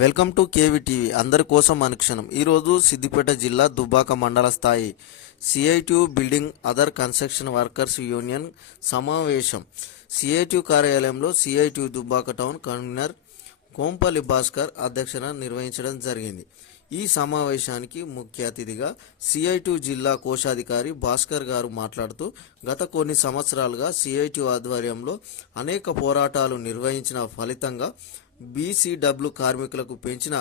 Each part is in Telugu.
Welcome to KV TV. అందరి కోసం అనుక్షణం. ఈరోజు సిద్దిపేట జిల్లా దుబ్బాక మండల స్థాయి CITU building other construction workers union సమావేశం సిఐటియు కార్యాలయంలో CITU Dubbaka town convener Kompally Bhaskar అధ్యక్షతన నిర్వహించడం జరిగింది. ఈ సమావేశానికి ముఖ్య అతిథిగా సిఐటియు జిల్లా కోశాధికారి భాస్కర్ గారు మాట్లాడుతూ, గత కొన్ని సంవత్సరాలుగా సిఐటియు ఆధ్వర్యంలో అనేక పోరాటాలు నిర్వహించిన ఫలితంగా బీసీడబ్ల్యూ కార్మికులకు పెంచిన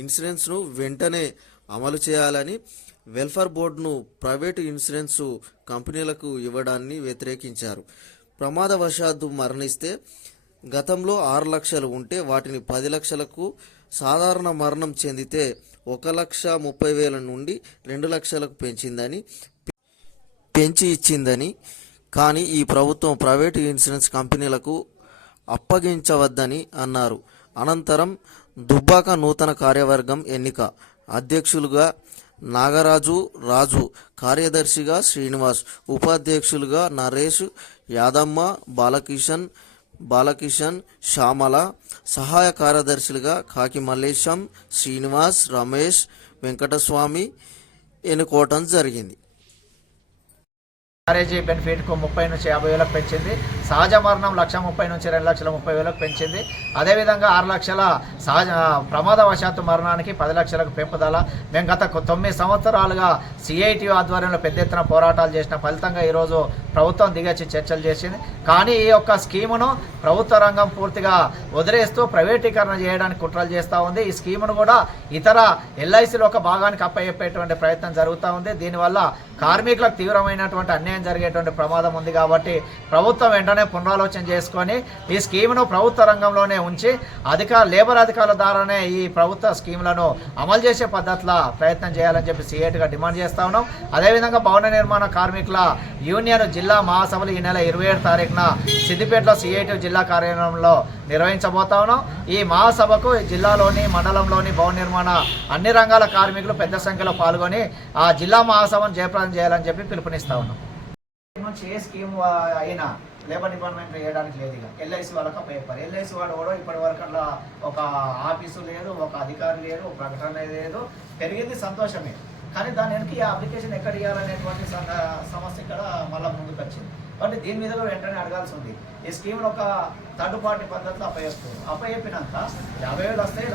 ఇన్సూరెన్స్ను వెంటనే అమలు చేయాలని, వెల్ఫేర్ బోర్డును ప్రైవేటు ఇన్సూరెన్స్ కంపెనీలకు ఇవ్వడాన్ని వ్యతిరేకించారు. ప్రమాదవశాత్తు మరణిస్తే గతంలో 6 లక్షలు ఉంటే వాటిని 10 లక్షలకు, సాధారణ మరణం చెందితే 1,30,000 నుండి 2 లక్షలకు పెంచి ఇచ్చిందని, కానీ ఈ ప్రభుత్వం ప్రైవేటు ఇన్సూరెన్స్ కంపెనీలకు అప్పగించవద్దని అన్నారు. అనంతరం దుబ్బాక నూతన కార్యవర్గం ఎన్నిక. అధ్యక్షులుగా నాగరాజు రాజు, కార్యదర్శిగా శ్రీనివాస్, ఉపాధ్యక్షులుగా నరేష్, యాదమ్మ, బాలకిషన్, శ్యామల, సహాయ కార్యదర్శులుగా కాకి మల్లేశం, శ్రీనివాస్, రమేష్, వెంకటస్వామి ఎన్నుకోవటం జరిగింది. మ్యారేజీ బెనిఫిట్కు 30 నుంచి 50 వేలకు పెంచింది. సహజ మరణం 1,30,000 నుంచి 2,30,000 పెంచింది. అదేవిధంగా 6 లక్షల ప్రమాదవశాత్తు మరణానికి 10 లక్షలకు పెంపుదల. మేము గత 9 సంవత్సరాలుగా సిఐటియు ఆధ్వర్యంలో పెద్ద ఎత్తున పోరాటాలు చేసిన ఫలితంగా ఈరోజు ప్రభుత్వం దిగొచ్చి చర్చలు చేసింది. కానీ ఈ యొక్క స్కీమును ప్రభుత్వ రంగం పూర్తిగా వదిలేస్తూ ప్రైవేటీకరణ చేయడానికి కుట్రలు చేస్తూ ఉంది. ఈ స్కీమును కూడా ఇతర ఎల్ఐసిలో ఒక భాగానికి అప్పయ్యేటువంటి ప్రయత్నం జరుగుతూ ఉంది. దీనివల్ల కార్మికులకు తీవ్రమైనటువంటి అన్యాయం జరిగేటువంటి ప్రమాదం ఉంది. కాబట్టి ప్రభుత్వం వెంటనే పునరాలోచన చేసుకొని ఈ స్కీమ్ను ప్రభుత్వ రంగంలోనే ఉంచి లేబర్ అధికారుల ద్వారానే ఈ ప్రభుత్వ స్కీములను అమలు చేసే పద్ధతిలో ప్రయత్నం చేయాలని చెప్పి సిఐటిగా డిమాండ్ చేస్తా ఉన్నాం. అదేవిధంగా భవన నిర్మాణ కార్మికుల యూనియన్ జిల్లా మహాసభలు ఈ నెల 27 తారీఖున సిద్దిపేటలో సిఐటి జిల్లా కార్యాలయంలో నిర్వహించబోతా ఉన్నాం. ఈ మహాసభకు జిల్లాలోని మండలంలోని భవన నిర్మాణ అన్ని రంగాల కార్మికులు పెద్ద సంఖ్యలో పాల్గొని ఆ జిల్లా మహాసభను జయప్రదం చేయాలని చెప్పి పిలుపునిస్తా ఉన్నాం. నుంచి ఏ స్కీమ్ అయినా లేబర్ డిపార్ట్మెంట్ వేయడానికి లేదు. ఇక ఎల్ఐసి వాళ్ళకి పేపర్, ఎల్ఐసి వాడు కూడా ఇప్పటి వరకు అట్లా ఒక ఆఫీసు లేదు, ఒక అధికారి లేదు, ఒక ప్రకటన లేదు. పెరిగింది సంతోషమే, కానీ దాని వెనక ఈ అప్లికేషన్ ఎక్కడ ఇవ్వాలనేటువంటి సమస్య ఇక్కడ మళ్ళీ ముందుకు వచ్చింది. కాబట్టి దీని మీద కూడా వెంటనే అడగాల్సి ఉంది. ఈ స్కీమ్ను ఒక థర్డ్ పార్టీ పద్ధతిలో అప్పచెప్పినాక 50,000 వస్తాయి.